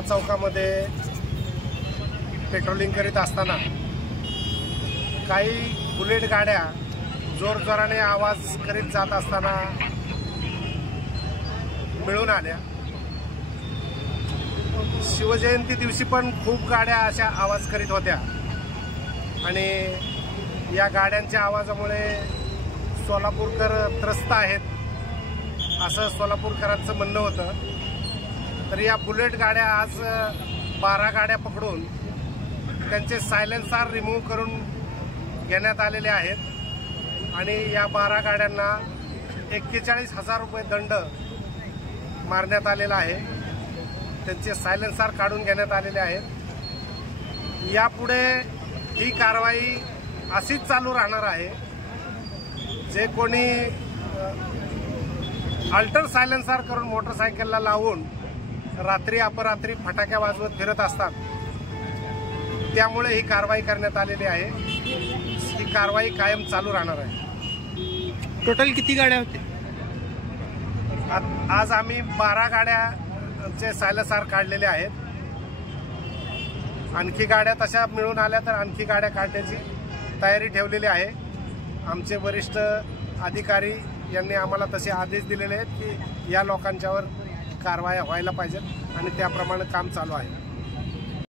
बारा चौकामध्ये पेट्रोलिंग करीत असताना काही बुलेट गाड्या जोरजोराने आवाज करीत जात असताना मिळून आल्या। शिवजयंती दिवशी पण खूप गाड्या अशा आवाज करीत होत्या आणि या गाड्यांच्या आवाजामुळे सोलापूरकर त्रस्त आहेत असं सोलापूरकरांचं म्हणणं होतं। तर या बुलेट गाड्या आज 12 गाड्या पकडून त्यांचे सायलेन्सर रिमूव्ह करून घेण्यात आलेले आहेत आणि या 12 गाड्यांना 41,000 रुपये दंड मारण्यात आलेला आहे। त्यांचे सायलेन्सर काढून घेण्यात आलेले आहेत। यापुढे ही कारवाई अशीच चालू राहणार आहे। जे कोणी अल्टर सायलेन्सर करून मोटरसायकलला लावून रात्री अपरात्री फटाक्या वाजवत फिरत असतात त्यामुळे ही कारवाई करण्यात आलेली आहे। ही कारवाई कायम चालू राहणार आहे। टोटल किती गाड्या होत्या? आज आम्ही 12 गाड्यांचे सायलेन्सर काढलेले आहेत। आणखी गाड्या तशा मिळून आल्या तर आणखी गाड्या काढण्याची तयारी ठेवलेली आहे। आमचे वरिष्ठ अधिकारी यांनी आम्हाला तसे आदेश दिलेले आहेत की या लोकांच्यावर कारवाया व्हायला पाहिजेत आणि त्याप्रमाणे काम चालू आहे।